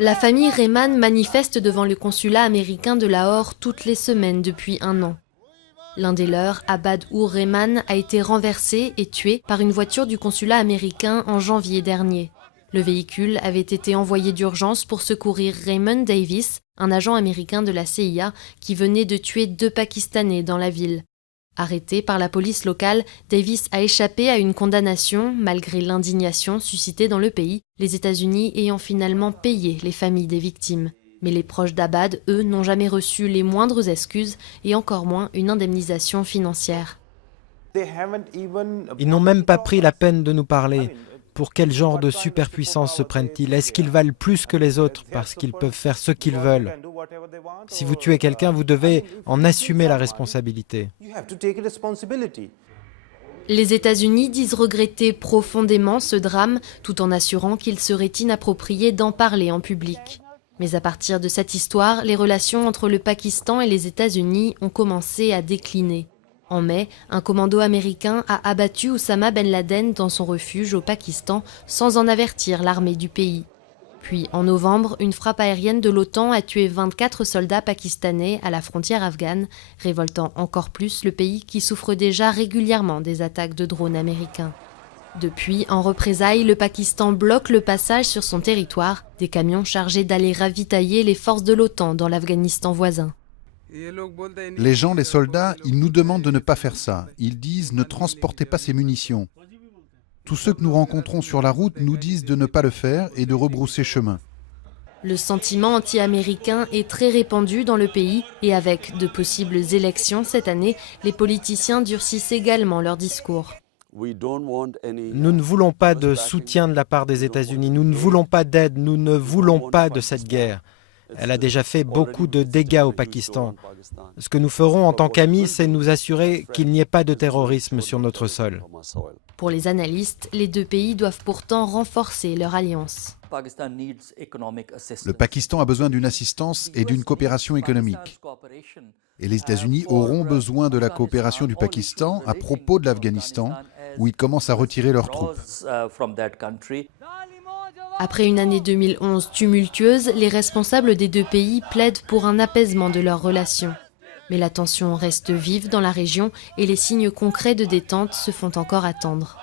La famille Rehman manifeste devant le consulat américain de Lahore toutes les semaines depuis 1 an. L'un des leurs, Abad-ur Rehman, a été renversé et tué par une voiture du consulat américain en janvier dernier. Le véhicule avait été envoyé d'urgence pour secourir Raymond Davis, un agent américain de la CIA qui venait de tuer 2 Pakistanais dans la ville. Arrêté par la police locale, Davis a échappé à une condamnation malgré l'indignation suscitée dans le pays, les États-Unis ayant finalement payé les familles des victimes. Mais les proches d'Abad, eux, n'ont jamais reçu les moindres excuses et encore moins une indemnisation financière. Ils n'ont même pas pris la peine de nous parler. Pour quel genre de superpuissance se prennent-ils? Est-ce qu'ils valent plus que les autres parce qu'ils peuvent faire ce qu'ils veulent? Si vous tuez quelqu'un, vous devez en assumer la responsabilité. Les États-Unis disent regretter profondément ce drame, tout en assurant qu'il serait inapproprié d'en parler en public. Mais à partir de cette histoire, les relations entre le Pakistan et les États-Unis ont commencé à décliner. En mai, un commando américain a abattu Oussama Ben Laden dans son refuge au Pakistan sans en avertir l'armée du pays. Puis, en novembre, une frappe aérienne de l'OTAN a tué 24 soldats pakistanais à la frontière afghane, révoltant encore plus le pays qui souffre déjà régulièrement des attaques de drones américains. Depuis, en représailles, le Pakistan bloque le passage sur son territoire des camions chargés d'aller ravitailler les forces de l'OTAN dans l'Afghanistan voisin. Les gens, les soldats, ils nous demandent de ne pas faire ça. Ils disent « ne transportez pas ces munitions ». Tous ceux que nous rencontrons sur la route nous disent de ne pas le faire et de rebrousser chemin. Le sentiment anti-américain est très répandu dans le pays et avec de possibles élections cette année, les politiciens durcissent également leur discours. Nous ne voulons pas de soutien de la part des États-Unis, nous ne voulons pas d'aide, nous ne voulons pas de cette guerre. Elle a déjà fait beaucoup de dégâts au Pakistan. Ce que nous ferons en tant qu'amis, c'est nous assurer qu'il n'y ait pas de terrorisme sur notre sol. Pour les analystes, les 2 pays doivent pourtant renforcer leur alliance. Le Pakistan a besoin d'une assistance et d'une coopération économique. Et les États-Unis auront besoin de la coopération du Pakistan à propos de l'Afghanistan, où ils commencent à retirer leurs troupes. Après une année 2011 tumultueuse, les responsables des 2 pays plaident pour un apaisement de leurs relations. Mais la tension reste vive dans la région et les signes concrets de détente se font encore attendre.